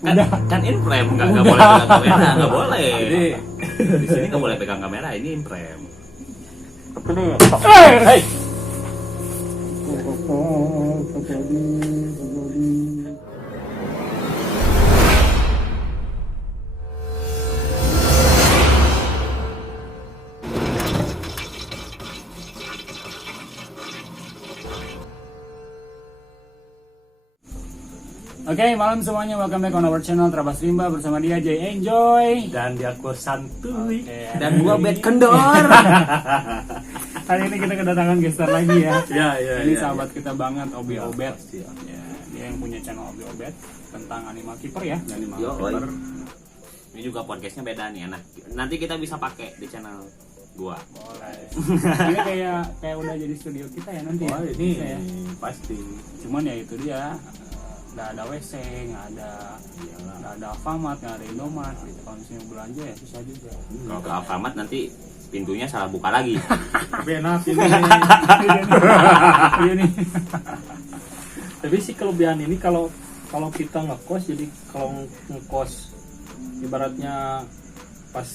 kan in frame, nggak boleh pegang kamera, nggak boleh. Jadi di sini nggak boleh pegang kamera, ini in frame. Hei. Oke, malam semuanya, welcome back on our channel Trabas Rimba. Bersama dia Jay Enjoy dan di aku santuy dan gua bed kendor. Hari ini kita kedatangan gestar lagi ya. Ini ya. sahabat kita banget, Obi Ya, Obet. pasti ya. Ya, dia yang punya channel Obi Obet tentang Animal Keeper ya. Yo, ini juga podcastnya beda nih, enak. Nanti kita bisa pakai di channel gua. Boleh. Ini kayak udah jadi studio kita ya nanti. Oh, ya. ini Bisa ya. pasti. Cuman ya itu dia, nggak ada WC, nggak ada Alfamart, nggak ada Indomart gitu. Kalau misalnya belanja ya susah juga. Kalau ke Alfamart nanti pintunya salah buka lagi. Tapi enak ini. Iya nih. Tapi sih kelebihan ini kalau kita ngekos, jadi kalau ngekos ibaratnya pas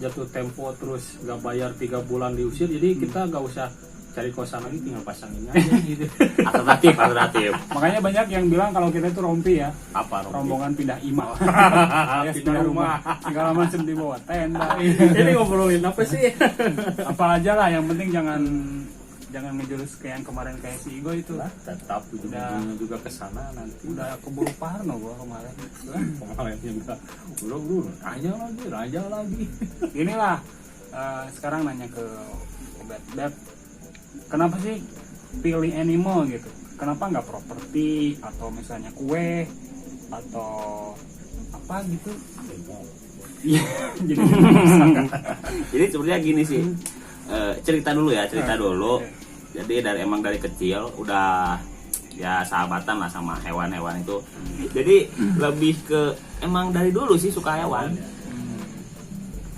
jatuh tempo terus nggak bayar 3 bulan diusir, jadi kita nggak usah cari kosan lagi, tinggal pasangin aja gitu. Alternatif. Makanya banyak yang bilang kalau kita itu rompi ya. Apa Rombongan pindah imah. Ya, Pindah rumah. Segala macam di bawah tenda. Ini ngobrolin apa sih? Apa aja lah, yang penting jangan ngejurus kayak yang kemarin kayak si Igo itu. Tetap ujung-ujungnya juga ke sana nanti. Udah keburu Parno gua kemarin. Kemarin juga udah raja lagi. Inilah sekarang nanya ke Beb, kenapa sih pilih animal gitu? Kenapa nggak properti atau misalnya kue atau apa gitu? Iya, Jadi sebenarnya gini sih. Cerita dulu. Jadi emang dari kecil udah ya sahabatan lah sama hewan-hewan itu. Jadi lebih ke emang dari dulu sih suka hewan.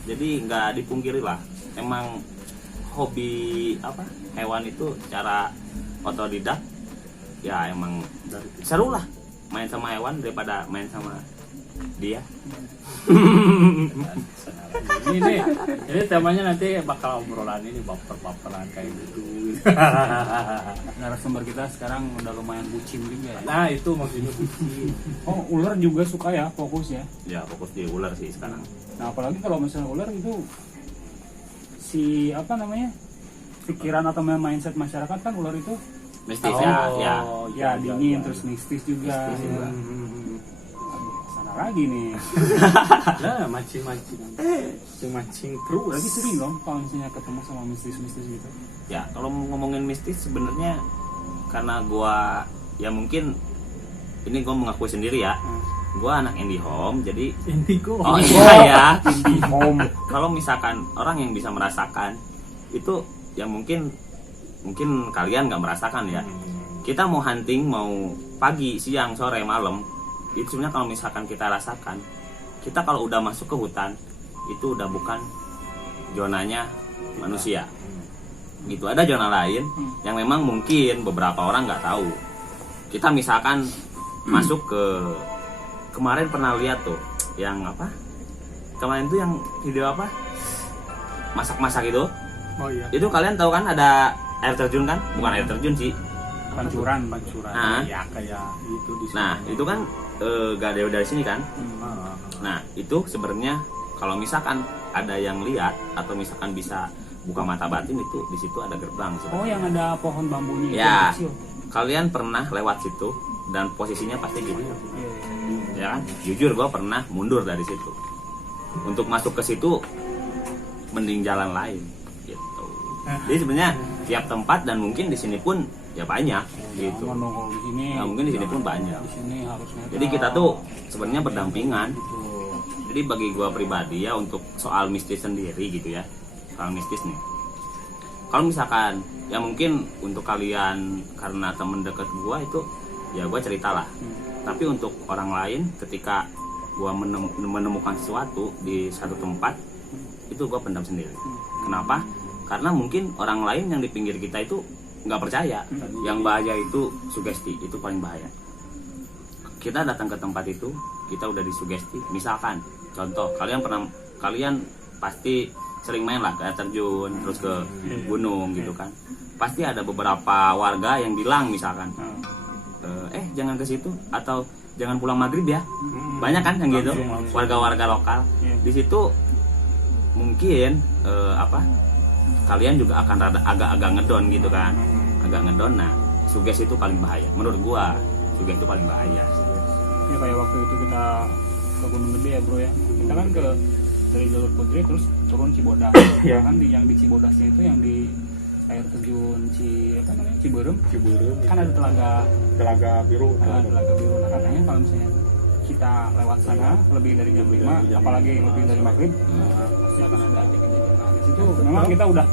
Jadi nggak dipungkiri lah. Emang hobi hewan itu secara otodidak ya emang seru lah main sama hewan daripada main sama dia. Ini temanya nanti bakal obrolan ini baper-baperan kayak gitu. Narasumber kita sekarang udah lumayan bucin juga ya. Nah itu maksudnya bucin. Oh, ular juga suka ya, fokus ya. Ya fokus di ular sih sekarang. Nah, apalagi kalau misalnya ular itu pikiran atau mindset masyarakat kan ular itu Mistis ya dingin terus mistis juga. Sana lagi nih. Nah mancing terus. Berarti sering dong kalau misalnya ketemu sama mistis gitu. Ya kalau ngomongin mistis sebenarnya karena gua ya mungkin ini gua mengakui sendiri ya. Gua anak indie home, jadi Indigo. Oh iya ya. Indie home. Kalau misalkan orang yang bisa merasakan itu ya mungkin kalian nggak merasakan ya. Kita mau hunting mau pagi, siang, sore, malam, itu sebenarnya kalau misalkan kita rasakan, kita kalau udah masuk ke hutan itu udah bukan zonanya manusia. Gitu, ada zona lain yang memang mungkin beberapa orang nggak tahu. Kita misalkan masuk ke kemarin pernah lihat tuh yang apa? Kemarin tuh yang video apa? Masak-masak itu. Oh iya. Itu kalian tahu kan ada air terjun kan? Bukan air terjun sih. Pancuran. Nah. Ya kayak itu di sini. Nah, itu kan gak ada dari sini kan? Ah. Nah, itu sebenarnya kalau misalkan ada yang lihat atau misalkan bisa buka mata batin itu di situ ada gerbang. Oh, yang ada pohon bambunya itu Ya. kecil. Kalian pernah lewat situ dan posisinya pasti gitu. Iya. Ya kan? Jujur gue pernah mundur dari situ. Untuk masuk ke situ mending jalan lain gitu. Jadi sebenarnya tiap tempat dan mungkin di sini pun ya banyak gitu. Kalau di sini. Nah, mungkin di sini pun banyak. Di sini harusnya. Jadi kita tuh sebenarnya berdampingan. Jadi bagi gua pribadi ya untuk soal mistis sendiri gitu ya. Soal mistis nih. Kalau misalkan ya mungkin untuk kalian karena temen deket gua itu ya gua ceritalah. Tapi untuk orang lain ketika gua menemukan sesuatu di satu tempat itu gua pendam sendiri. Kenapa? Karena mungkin orang lain yang di pinggir kita itu nggak percaya. Yang bahaya itu sugesti, itu paling bahaya. kita datang ke tempat itu, kita udah disugesti. Misalkan contoh, kalian pasti sering main lah ke air terjun, terus ke gunung gitu kan. Pasti ada beberapa warga yang bilang misalkan, jangan ke situ atau jangan pulang maghrib ya. Banyak kan yang gitu, warga-warga lokal. Di situ mungkin kalian juga akan agak-agak ngedon gitu kan, agak ngedon. Nah, sugesti itu paling bahaya. Menurut gua, sugesti itu paling bahaya. Ya kayak waktu itu kita ke Gunung Gede ya bro ya. Kita kan dari jalur Putri terus turun Cibodas. Kan yang di Cibodasnya itu yang di air terjun Ciberem kan ada telaga biru. Telaga biru. Nah katanya kalau misalnya kita lewat sana lebih dari jam 5, apalagi lebih dari maghrib, pasti akan ada aja kejadian. Nah, di situ memang kita udah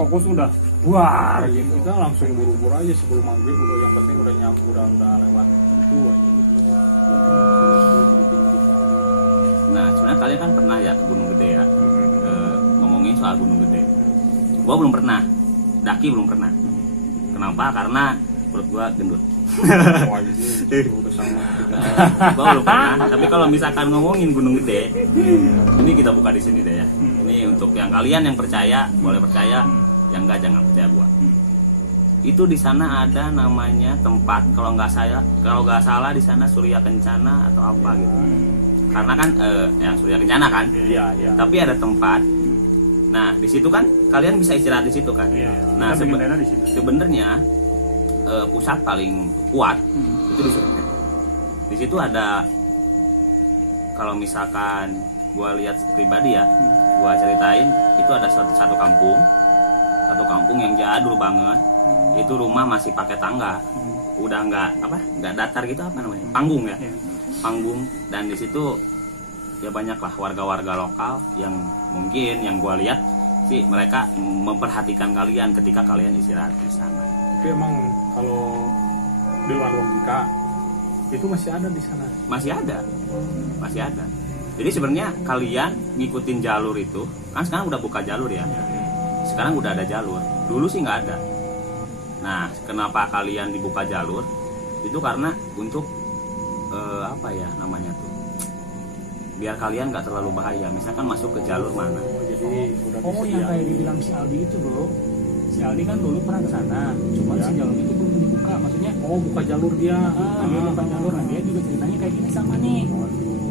fokus udah buar gitu. Kita langsung buru-buru aja sebelum maghrib, yang penting udah nyampe, udah lewat itu aja gitu. Nah, sebenarnya kalian kan pernah ya ke Gunung Gede ya, ngomongin soal Gunung Gede. Gua belum pernah, Daki belum pernah. Kenapa? Karena perut gua gendut. Gua belum pernah. Tapi kalau misalkan ngomongin Gunung Gede, ini kita buka di sini deh ya. Ini untuk yang kalian yang percaya boleh percaya, yang enggak jangan percaya gua. Itu di sana ada namanya tempat, kalau nggak salah di sana Surya Kencana atau apa gitu. Karena kan yang Surya Kencana kan. Iya. Tapi ada tempat. Nah, di situ kan kalian bisa istirahat di situ kan. Nah, sebenarnya pusat paling kuat itu di Surya. Di situ ada, kalau misalkan gua lihat pribadi ya, gua ceritain itu ada satu kampung yang jadul banget. Itu rumah masih pakai tangga, udah nggak datar gitu, panggung ya, panggung. Dan di situ ya banyaklah warga-warga lokal yang mungkin yang gua lihat sih mereka memperhatikan kalian ketika kalian istirahat di sana. Tapi emang kalau di luar logika itu masih ada di sana. Masih ada. Jadi sebenarnya kalian ngikutin jalur itu kan, sekarang udah buka jalur ya. Sekarang udah ada jalur. Dulu sih nggak ada. Nah, kenapa kalian dibuka jalur? Itu karena untuk biar kalian nggak terlalu bahaya. Misalkan masuk ke jalur mana. Jadi yang kayak dibilang si Aldi itu bro. Si Aldi kan dulu pernah ke sana, cuman si jalur itu belum dibuka. Maksudnya buka jalur dia. Dia buka jalur. Nah, dia juga ceritanya kayak gini sama nih.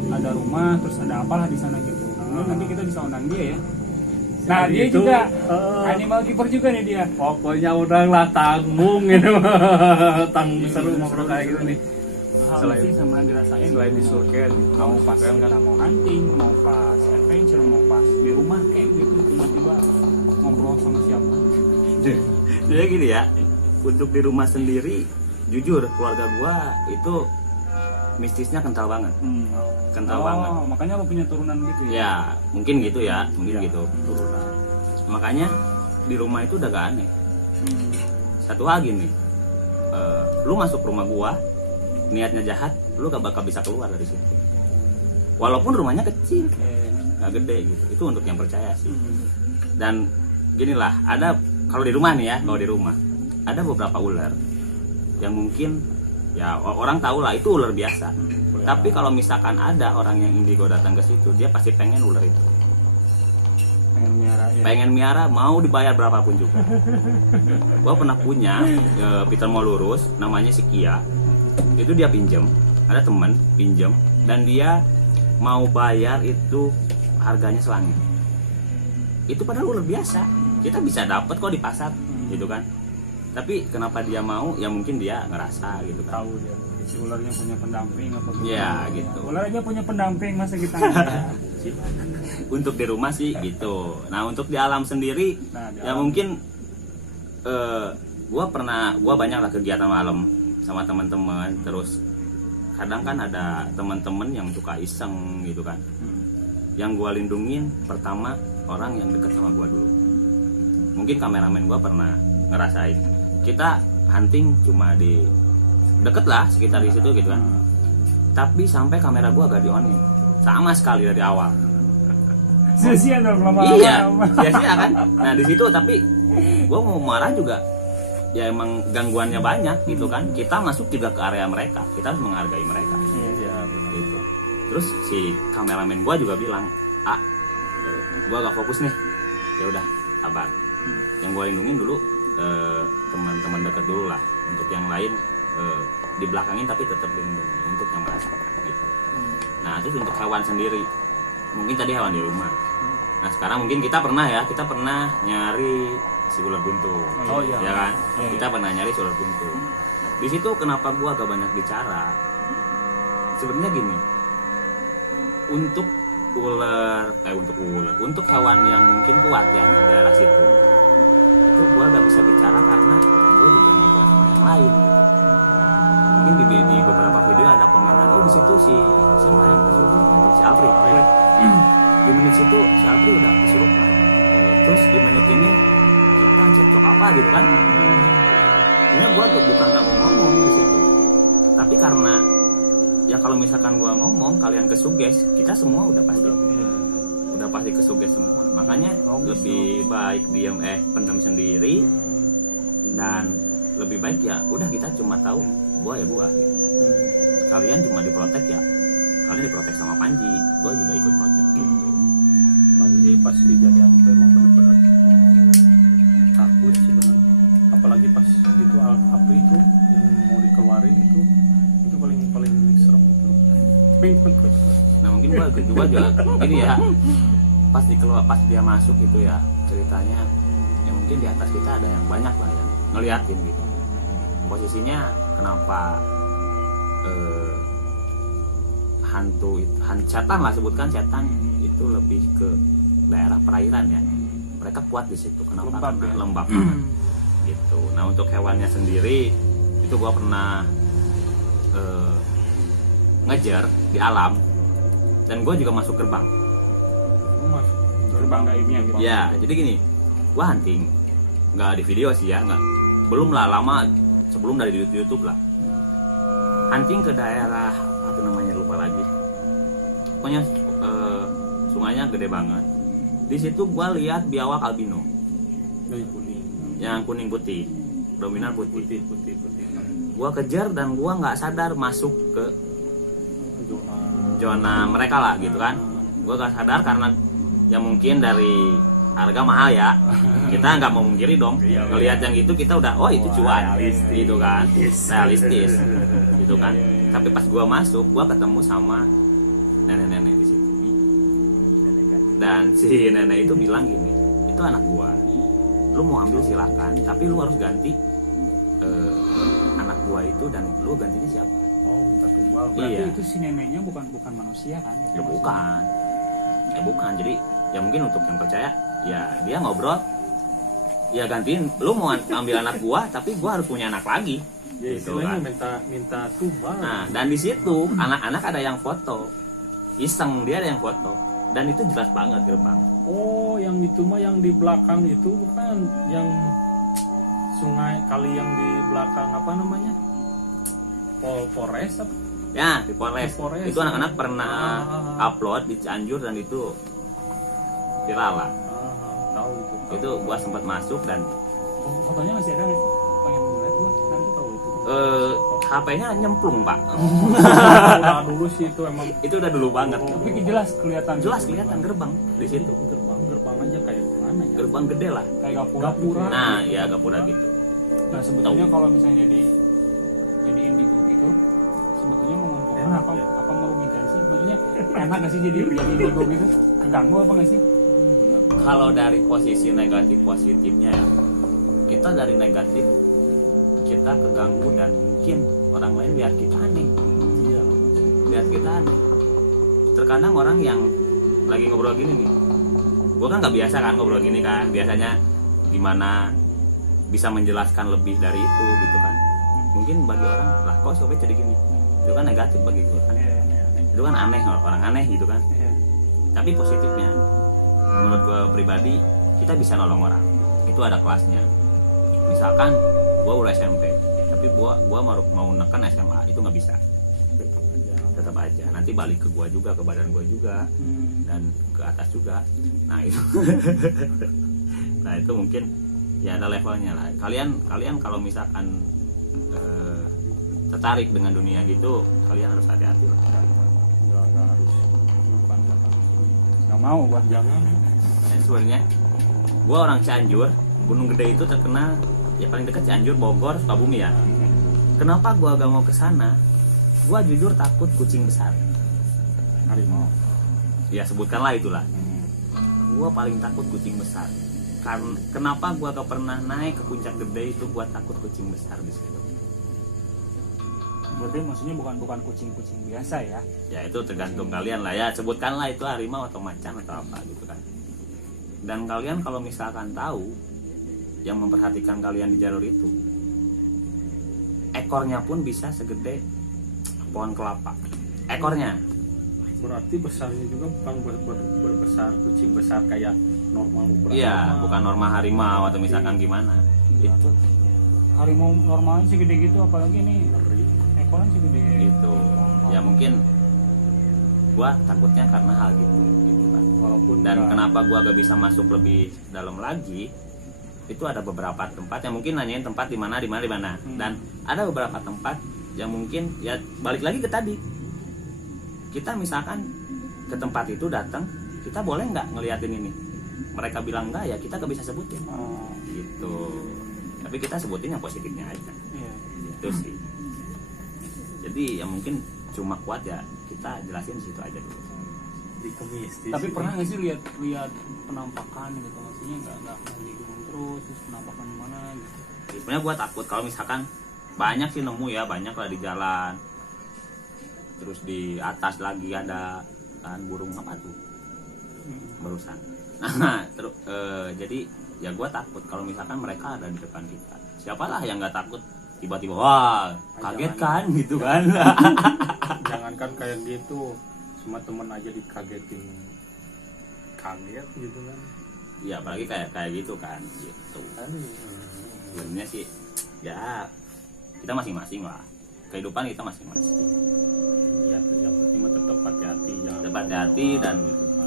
Ada rumah, terus ada apalah di sana gitu. Nanti kita bisa undang dia ya. Nah, dia itu, juga animal keeper juga nih dia. Pokoknya udahlah tanggung gitu. Tanggung seru ngobrol kayak gitu nih. Selain sih sama dirasain. Selain di surken, mau pas mau hunting, mau pas adventure, mau pas di rumah kayak gitu, tiba-tiba ngobrol sama siapa. Jadi gini ya, untuk di rumah sendiri, jujur keluarga gua itu mistisnya kental banget. Kental banget. Makanya lo punya turunan gitu ya? Ya, mungkin gitu ya, gitu. Turunan. Makanya di rumah itu udah gak aneh. Satu hal gini, lu masuk rumah gua, niatnya jahat, lu gak bakal bisa keluar dari situ. Walaupun rumahnya kecil, gak gede gitu. Itu untuk yang percaya sih. Dan ginilah, ada kalau di rumah nih ya, ada beberapa ular yang mungkin ya orang tahu lah itu ular biasa. Tapi kalau misalkan ada orang yang indigo datang ke situ, dia pasti pengen ular itu. Pengen miara, mau dibayar berapapun juga. Gua pernah punya Peter Molurus, namanya si Kia. Itu dia pinjem, ada teman pinjem, dan dia mau bayar itu harganya selangit. Itu padahal ular biasa, kita bisa dapat kok di pasar, gitu kan. Tapi kenapa dia mau? Ya mungkin dia ngerasa gitu kan. Tahu dia, si ularnya punya pendamping apa gitu. Ya gitu. Ular aja punya pendamping, masa kita nggak? Untuk di rumah sih gitu. Nah untuk di alam sendiri, ya alam. Mungkin gua banyak lah kegiatan malam sama teman-teman. Terus kadang kan ada teman-teman yang suka iseng gitu kan. Yang gua lindungin pertama orang yang dekat sama gua dulu. Mungkin kameramen gua pernah ngerasain. Kita hunting cuma di deket lah sekitar di situ gitu kan. Tapi sampai kamera gua gak di-on sama sekali dari awal. Sia-sia dong lama-lama. Iya, sia-sia kan. Nah di situ tapi gua mau marah juga. Ya emang gangguannya banyak gitu kan. Kita masuk juga ke area mereka. Kita harus menghargai mereka. Terus si kameramen gue juga bilang, gue agak fokus nih, ya udah sabar. Yang gue lindungin dulu teman-teman dekat dulu lah. Untuk yang lain di belakangin tapi tetap dilindungi untuk yang merasa gitu. Nah terus untuk hewan sendiri, mungkin tadi hewan di rumah. Nah sekarang mungkin kita pernah nyari si ular buntung. Oh iya. Ya kan? Kita pernah nyari si ular buntung. Di situ kenapa gue agak banyak bicara? Sebenarnya gini, untuk hewan yang mungkin kuat ya di daerah situ, itu gue gak bisa bicara karena gue juga ngobrol sama yang lain gitu. Mungkin di beberapa video ada komentar, di situ si siapa yang kesurupan itu si Apri. Di menit situ si Apri udah kesurupan. Terus di menit ini kita cekcok apa gitu kan? Ini gue tuh bukan gak mau ngomong di situ, tapi karena ya kalau misalkan gue ngomong kalian kesuges, kita semua udah pasti kesuges semua. Makanya lebih baik diam pendam sendiri, dan lebih baik ya udah kita cuma tahu gua gitu. Kalian cuma diprotek ya, kalian diprotek sama Panji, gua juga ikut protek gitu. Panji pas kejadian itu emang benar-benar takut sebenarnya, apalagi pas itu api itu yang mau dikeluarin itu paling serem itu. Nah mungkin gua kedua juga gini ya, pas dia masuk itu ya ceritanya ya mungkin di atas kita ada yang banyak lah yang ngeliatin gitu posisinya. Kenapa setan lah, sebutkan setan itu lebih ke daerah perairan ya, mereka kuat di situ. Kenapa? Karena lembab gitu. Nah untuk hewannya sendiri itu gua pernah ngejar di alam, dan gue juga masuk gerbang gaibnya gitu. Ya jadi gini, gue hunting nggak di video sih ya, nggak, belum lah, lama sebelum dari YouTube lah. Hunting ke daerah apa namanya lupa lagi, pokoknya sungainya gede banget. Di situ gue lihat biawak albino yang kuning putih, dominan putih. Gue kejar dan gue nggak sadar masuk ke zona mereka lah gitu kan. Gue gak sadar karena ya mungkin dari harga mahal ya, kita nggak mau mungkiri dong. Ngelihat yang itu kita udah itu cuan gitu kan, realistis gitu kan. Tapi pas gue masuk, gue ketemu sama nenek-nenek di situ, dan si nenek itu bilang gini, itu anak gue, lu mau ambil silakan, tapi lu harus ganti anak gue itu, dan lu gantinya siapa? Berarti itu si neneknya bukan manusia kan? Ya bukan. Bukan. Jadi ya mungkin untuk yang percaya ya dia ngobrol, ya gantiin, lu mau ambil anak gua tapi gua harus punya anak lagi. Ya, gitu kan. minta tumbal. Nah, dan di situ anak-anak ada yang foto. Iseng, dia ada yang foto. Dan itu jelas banget gerbang. Oh, yang itu mah yang di belakang itu bukan yang sungai kali yang di belakang apa namanya? Polres apa? Ya, di Polres. Itu anak-anak pernah upload di Cianjur dan itu viral lah. Tahu. Itu gua sempat masuk dan fotonya masih ada nggak sih? Pengen lihat gua, nanti tahu itu. HP-nya nyemplung, Pak. Udah dulu sih itu emang. Itu udah dulu banget. Tapi jelas kelihatan. Jelas kelihatan gerbang di situ. Gerbang aja kayak mana ya? Gerbang gede lah. Kayak gapura. Nah, ya gapura gitu. Nah, sebetulnya kalau misalnya jadi indigo gitu, sebetulnya menguntungkan apa merugikan sih? Maksudnya enak nggak sih jadi indigo gitu? Keganggu apa nggak sih? Kalau dari posisi negatif positifnya ya, kita dari negatif kita keganggu dan mungkin orang lain lihat kita aneh. Iya. Lihat kita aneh. Terkadang orang yang lagi ngobrol gini nih, gua kan nggak biasa kan ngobrol gini kan, biasanya gimana bisa menjelaskan lebih dari itu gitu kan. Mungkin bagi orang lah kok sampai jadi gini, itu kan negatif bagi gue kan, itu kan aneh, orang aneh gitu kan. Tapi positifnya menurut gue pribadi, kita bisa nolong orang, itu ada kelasnya. Misalkan gue udah SMP tapi gue mau neken SMA, itu nggak bisa, tetap aja nanti balik ke gue juga, ke badan gue juga, dan ke atas juga. Nah itu nah itu mungkin ya ada levelnya lah. Kalian kalau misalkan tertarik dengan dunia gitu, kalian harus hati-hati lah. Nggak harus nggak mau gua. Jangan. Dan sebenarnya gue orang Cianjur, Gunung Gede itu terkenal ya paling dekat Cianjur, Bogor, Sukabumi ya. Kenapa gue gak mau ke sana? Gue jujur takut kucing besar. Harimau. Ya sebutkanlah itulah. Gue paling takut kucing besar. Kenapa gue gak pernah naik ke puncak Gede itu? Gue takut kucing besar di situ. Berarti maksudnya bukan kucing-kucing biasa ya? Ya itu tergantung kalian lah ya. Sebutkanlah itu harimau atau macan atau apa gitu kan. Dan kalian kalau misalkan tahu yang memperhatikan kalian di jalur itu, ekornya pun bisa segede pohon kelapa. Ekornya. Berarti besarnya juga bukan berbesar kucing besar kayak normal ukuran. Iya, bukan normal harimau atau misalkan gimana. Itu. Harimau normalnya segede gitu, apalagi nih Ngeri. ekornya segede. Itu. Ya mungkin gua takutnya karena hal gitu kan. Walaupun Dan kenapa gua gak bisa masuk lebih dalam lagi? Itu ada beberapa tempat yang mungkin nanyain tempat di mana. Dan ada beberapa tempat yang mungkin ya balik lagi ke tadi. Kita misalkan ke tempat itu datang, kita boleh nggak ngeliatin ini? Mereka bilang enggak, ya kita gak bisa sebutin. Gitu. Tapi kita sebutin yang positifnya aja. Iya. Itu sih. Jadi ya mungkin cuma kuat ya kita jelasin situ aja dulu. di kemis. Tapi pernah nggak sih lihat penampakan gitu, maksudnya nggak di gunung terus penampakan di mana gitu? Sebenarnya gue takut kalau misalkan banyak sih nemu ya, banyak lah di jalan. Terus di atas lagi ada kan burung apa tuh barusan. Nah terus jadi ya gue takut kalau misalkan mereka ada di depan kita. Siapalah yang nggak takut tiba-tiba wah kaget kan gitu kan. Jangankan kayak gitu, cuma temen aja dikagetin, kaget gitu kan. Iya apalagi kayak gitu kan gitu. Sebenarnya sih ya kita masing-masing lah, kehidupan kita masing-masing. Iya, yang penting mah tetap hati-hati, jangan Tetap hati-hati dan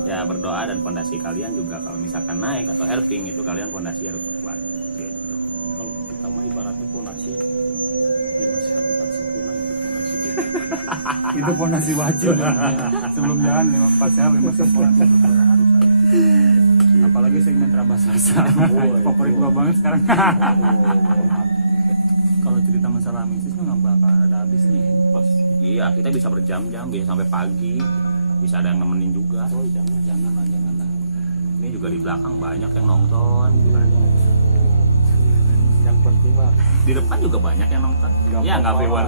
ya berdoa, dan fondasi kalian juga kalau misalkan naik atau helping itu kalian fondasi harus kuat gitu. Kalau kita mah ibaratnya fondasi 5 sehat 4 sempurna, itu fondasi Itu fondasi wajib ya. Sebelum jalan 4 sehat 5 sempurna harus ada. Apalagi segmen Terabas Rasa. Favorit gua banget sekarang. Kalau cerita masalah mistis mah nggak bakal ada habisnya ya. Iya kita bisa berjam-jam, bisa sampai pagi, bisa ada yang nemenin juga. Oh jangan lah. Ini juga di belakang banyak yang nonton gitu kan. Yang penting mah Di depan juga banyak yang nonton. Nggak Iya nggak apa-apa. Firwan?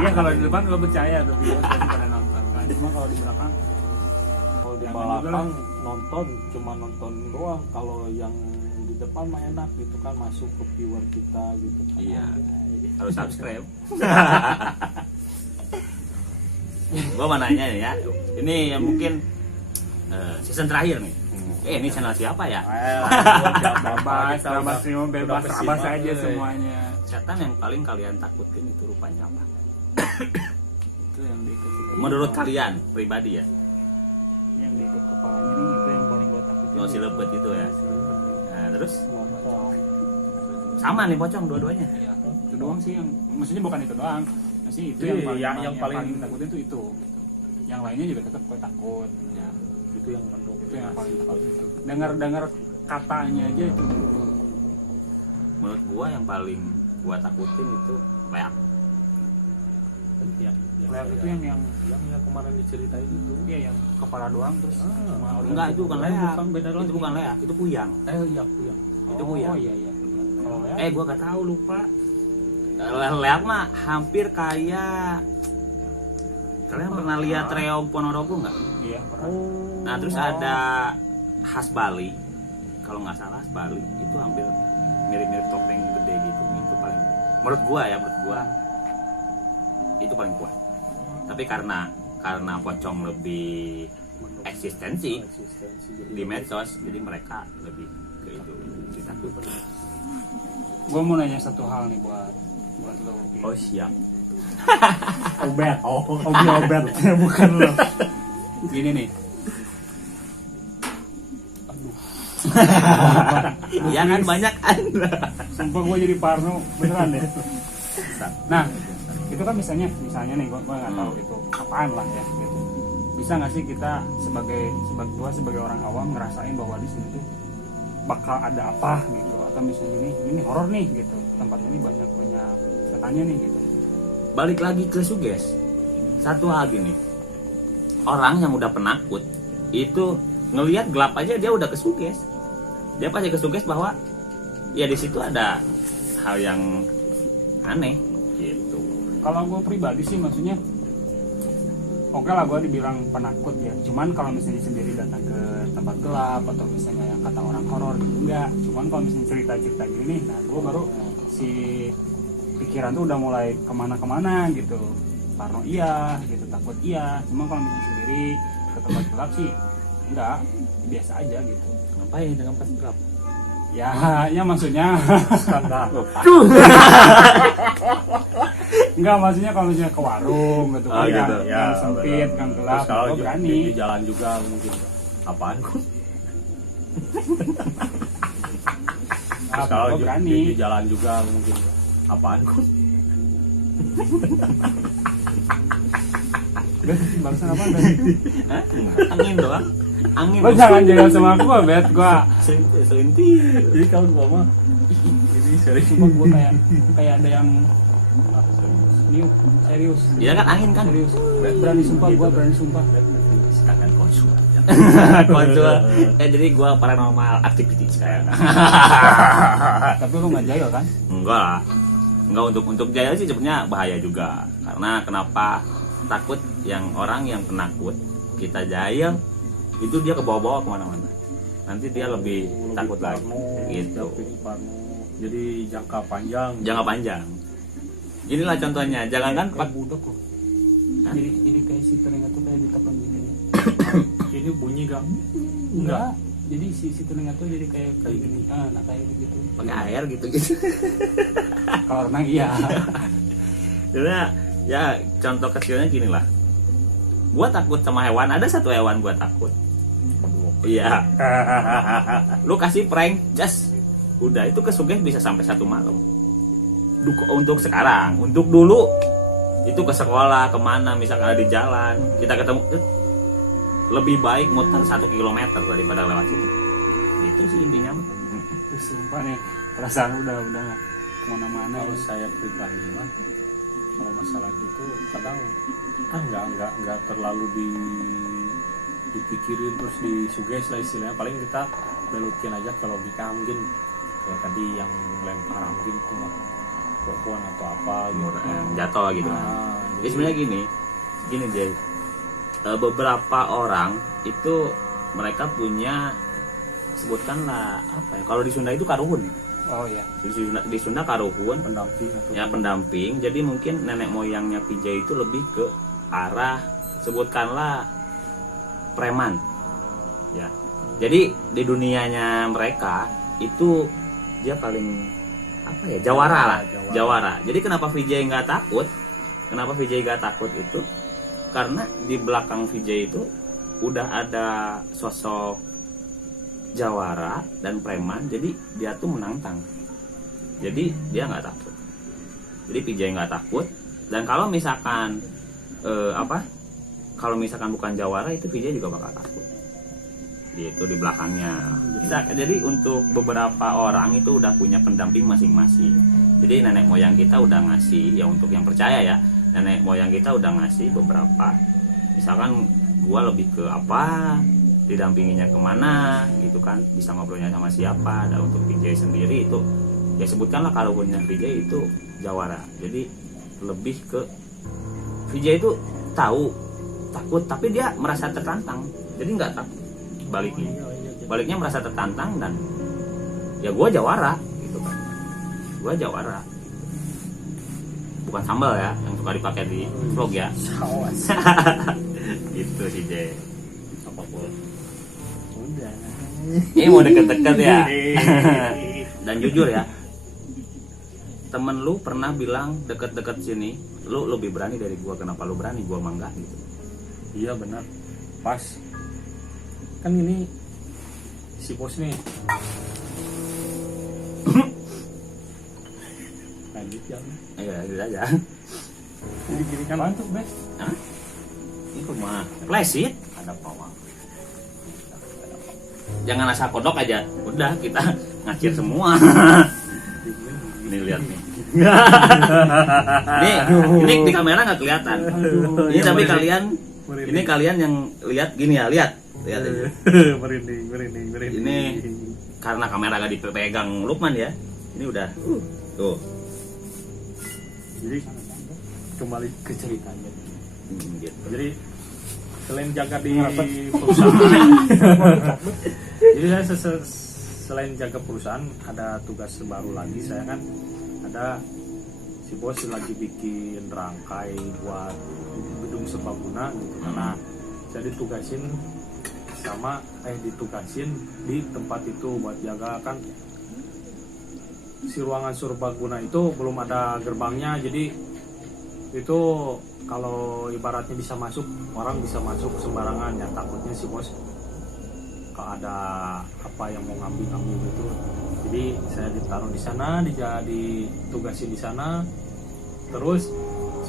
Iya kalau di depan lo percaya tuh video pasti pada nonton kan. Cuma kalau di belakang kalau di Jangan belakang nonton cuma nonton doang, kalau yang di depan mah enak gitu kan, masuk ke viewer kita gitu kan. Iya. Harus subscribe. Gua mau nanya ya, ini yang mungkin season terakhir nih. Ini channel siapa ya? bebas terabas aja semuanya. Setan yang paling kalian takutin itu rupanya apa? Itu yang diikut Menurut kalian pribadi ya? yang diikut kepalanya nih, itu yang paling gua takutin. Oh si lebet itu ya. Nah terus Lontong. sama nih pocong dua-duanya. Iya, itu doang sih yang maksudnya bukan itu doang. Maksudnya itu Iya, yang paling yang takutin tuh itu. Yang lainnya juga tetap gua takut. Ya, Itu yang mendukung. itu yang paling takut itu. Dengar katanya aja itu. Menurut gua yang paling gua takutin itu leak. Ya, Leak itu yang kemarin diceritain itu. iya yang kepala doang terus cuma Enggak itu bukan leak. Bukan, beda lagi. Itu bukan leak, itu puyang. Iya puyang. Itu puyang. Oh iya. Kalau leak Gua gak tahu lupa. Leak mah hampir kayak kalian pernah lihat reog Ponorogo nggak? iya pernah. Nah terus ada khas Bali, kalau nggak salah khas Bali itu hampir mirip-mirip topeng gede gitu. Itu paling menurut gua itu paling kuat. Tapi karena pocong lebih eksistensi di medsos, jadi mereka lebih ke itu ditakutin. Gua mau nanya satu hal nih buat lo. Oh siap. Obat. Obat bukan lo. Gini nih. Iya kan banyak kan. Sumpah gue jadi parno beneran deh. Nah, itu kan misalnya nih gue nggak tahu itu apaan lah ya gitu. bisa nggak sih kita sebagai orang awam ngerasain bahwa di sini tuh bakal ada apa gitu, atau misalnya ini horor nih gitu, tempat ini banyak setannya nih gitu. Balik lagi ke suges. Satu hal gini, orang yang udah penakut itu ngelihat gelap aja dia udah kesuges. Dia pasti kesuges bahwa ya di situ ada hal yang aneh gitu. Kalau gue pribadi sih maksudnya oke lah gue dibilang penakut ya, cuman kalau misalnya sendiri datang ke tempat gelap atau misalnya yang kata orang horor gitu enggak. Cuman kalau misalnya cerita gini, nah gue baru si pikiran tuh udah mulai kemana-kemana gitu, parno iya gitu, takut iya. Cuma kalau misalnya sendiri ke tempat gelap sih enggak, biasa aja gitu. Ngapain dengan pas gelap? Ya maksudnya Standar. enggak, maksudnya kalau misalnya ke warung gitu Oh, kan, gitu. yang sempit, yang gelap, Terus kalau gue berani. di jalan juga mungkin. Apaan kok? Terus kalau Gue berani. di jalan juga mungkin. Apaan kok? Barusan apa tadi? Hah? Angin doang. Angin. Lo jangan jalan sama gue, Bet. Gue Selintir. Jadi kalau gua mah ini sering. sumpah gue kayak ada yang serius. Iya kan angin kan. Serius. Berani sumpah, gue berani sumpah. Silakan konsul. Konsul. Jadi gua paranormal activities kayak. Tapi lo nggak jahil kan? Enggak lah. Enggak, untuk jahil sih sebenarnya bahaya juga. Karena kenapa takut yang orang yang penakut kita jahil itu dia ke bawah-bawah kemana-mana. Nanti dia lebih takut lagi gitu. Jadi jangka panjang. Jangka panjang. Inilah contohnya, jangan kan Kayak budak kok. Jadi kayak si telinga tuh kayak ditekan gini. Ini bunyi gak? Enggak. Jadi si telinga tuh jadi kayak gini. Nah kayak gitu. pakai air gitu. Kalau renang iya. Sebenarnya ya contoh kecilnya gini lah. Gua takut sama hewan, ada satu hewan gua takut. Iya. Lu kasih prank, just udah itu kesugih bisa sampai 1 malam. Untuk sekarang, untuk dulu itu ke sekolah kemana, misalkan ada di jalan kita ketemu, lebih baik muter 1 kilometer daripada lewat sini. Itu sih intinya. Sumpah nih, perasaan udah nggak kemana-mana. Kalau saya pribadi mah, kalau masalah gitu kadang kan nggak terlalu dipikirin terus disuges lah istilahnya. Paling kita belokin aja ke logika, mungkin kayak tadi yang lempar mungkin cuma pohon atau apa gitu Jatuh gitu. Jadi sebenarnya gini Jay, beberapa orang itu mereka punya, sebutkanlah apa ya, kalau di Sunda itu karuhun. Oh iya. Di Sunda karuhun pendamping atau ya, pendamping. Jadi mungkin nenek moyangnya PJ itu lebih ke arah, sebutkanlah preman ya. Jadi di dunianya mereka itu dia paling apa ya, jawara lah, jawara. Jadi kenapa VJ nggak takut? Kenapa VJ nggak takut itu? Karena di belakang VJ itu udah ada sosok jawara dan preman, jadi dia tuh menantang. Jadi dia nggak takut. Jadi VJ nggak takut. Dan kalau misalkan kalau misalkan bukan jawara, itu VJ juga bakal takut. Gitu di belakangnya. Jadi untuk beberapa orang itu udah punya pendamping masing-masing. Jadi nenek moyang kita udah ngasih, ya untuk yang percaya ya, nenek moyang kita udah ngasih beberapa. Misalkan gua lebih ke apa, didampinginya kemana gitu kan, bisa ngobrolnya sama siapa. Dan untuk VJ sendiri itu ya sebutkanlah kalau punya VJ itu jawara. Jadi lebih ke VJ itu tahu takut tapi dia merasa tertantang, jadi nggak takut. Baliknya merasa tertantang, dan ya gue jawara gitu kan, gue jawara, bukan sambal ya yang suka dipakai di vlog ya. Gitu sih Jay. udah Ini mau deket-deket ya. Dan jujur ya, temen lu pernah bilang deket-deket sini lu lebih berani dari gue. Kenapa lu berani, gue mah enggak gitu. iya benar. Pas kan ini si bos nih lanjut ya. Iya gitu aja. Jadi gini kan Apaan tuh, Bet? Hah? itu mah plesit ada pawang. Jangan asal kodok aja, udah kita ngacir semua. Ini lihat nih. Ini di kamera nggak kelihatan. Ini tapi kalian, ini kalian yang lihat gini ya, lihat aja. merinding. Ini karena kamera gak dipegang Lukman ya. Ini udah tuh. Jadi kembali ke ceritanya. Gitu. Jadi selain jaga di perusahaan, jadi saya selain jaga perusahaan ada tugas baru lagi. Saya kan ada si bos lagi bikin rangkai buat gedung serbaguna gitu. Karena saya ditugasin di tempat itu buat jaga kan si ruangan serbaguna itu belum ada gerbangnya, jadi itu kalau ibaratnya bisa masuk, orang bisa masuk sembarangan ya, takutnya si bos kalau ada apa yang mau ngambil gitu. Jadi saya ditaruh di sana, ditugasin di sana, terus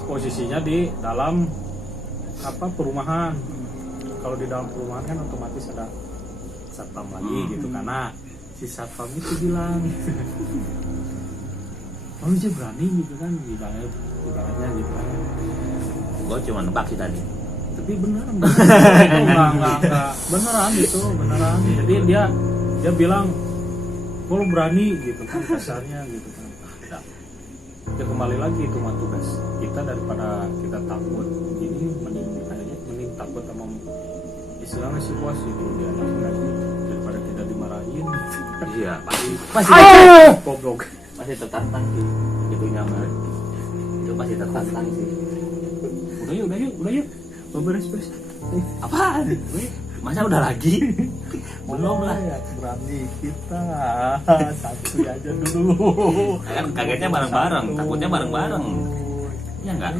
posisinya di dalam perumahan. Kalau di dalam perumahan kan otomatis ada satpam lagi gitu, karena si satpam itu bilang oh dia berani gitu kan, ibaratnya gitu kan. Gue cuma nebak sih tadi. Tapi beneran enggak beneran itu beneran. Jadi dia bilang kalau berani gitu kan, kasarnya gitu kan. Ya kembali lagi itu mah tugas kita, daripada kita takut ini mending takut sama istilahnya si bos itu, dia lagi daripada kita dimarahin. Iya, pasti Goblok. pasti tertantang sih itunya mah. Itu pasti tertantang sih. Udah yuk. Beres. Apaan? Masa udah lagi? Belum lah. Ya, berani kita satu aja dulu. Kan kagetnya bareng-bareng, takutnya bareng-bareng. Ya enggak?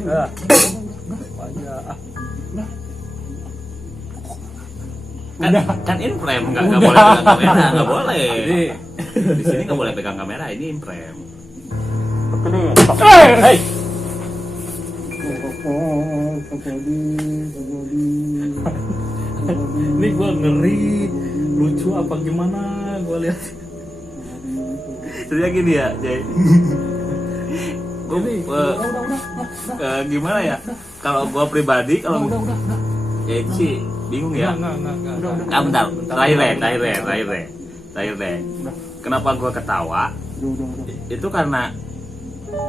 Kan in frame, nggak boleh pegang kamera, nggak boleh. Jadi Di sini nggak boleh pegang kamera, ini in frame. Hey. Ini gue ngeri, lucu apa gimana gue lihat. Terus gini ya, Jay. Gimana ya? Kalau gue pribadi, kalau ya itu sih bingung ya. Enggak. Bentar. Terakhir deh. Kenapa gue ketawa? Itu karena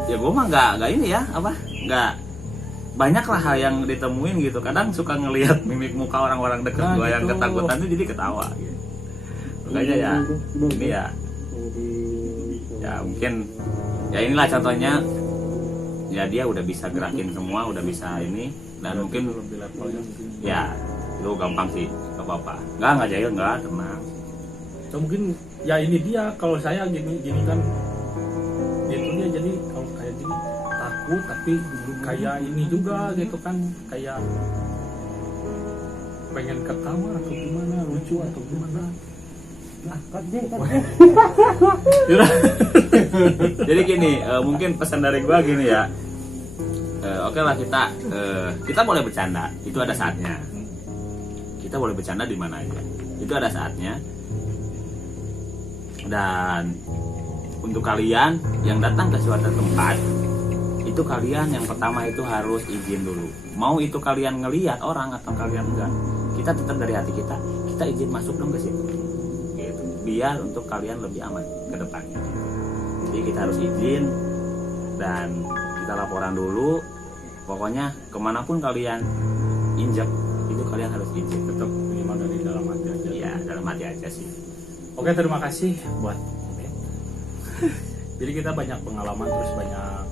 ya gue mah nggak ini ya, nggak banyak lah hal yang ditemuin gitu. Kadang suka ngelihat mimik muka orang-orang deket gue yang ketakutan tuh jadi ketawa gitu. Makanya ya ini ya mungkin ya inilah contohnya, ya dia udah bisa gerakin semua, udah bisa ini, dan mungkin ya itu gampang sih, gak apa-apa. Nggak jahil, nggak, tenang. So, mungkin ya ini dia, kalau saya gini kan itu dia, jadi kalau kayak gini takut tapi kayak ini juga gitu kan, kayak pengen ketawa atau gimana, lucu atau gimana. Jadi gini, mungkin pesan dari gua gini ya. Oke lah, kita boleh bercanda, itu ada saatnya. Kita boleh bercanda di mana aja, itu ada saatnya. Dan untuk kalian yang datang ke suatu tempat, itu kalian yang pertama itu harus izin dulu. Mau itu kalian ngelihat orang atau kalian enggak, kita tetap dari hati kita izin masuk dong ke situ. Gitu. Biar untuk kalian lebih aman ke depannya. Jadi kita harus izin dan kita laporan dulu. Pokoknya kemanapun kalian injak, itu kalian harus izin. Tetap minimal dari dalam hati aja. Iya, dalam hati aja sih. Oke, terima kasih buat jadi kita banyak pengalaman, terus banyak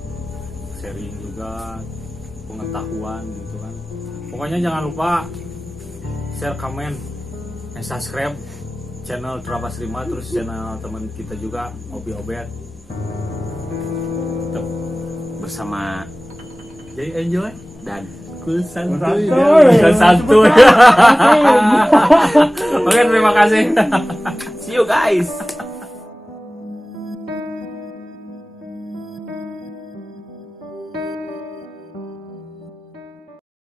sharing juga, pengetahuan gitu kan. Pokoknya jangan lupa share, komen, dan subscribe channel Terabas 5, terus channel teman kita juga Obi Obet. Bersama Jadi enjoy dan santuy. Oke, terima kasih. see you guys.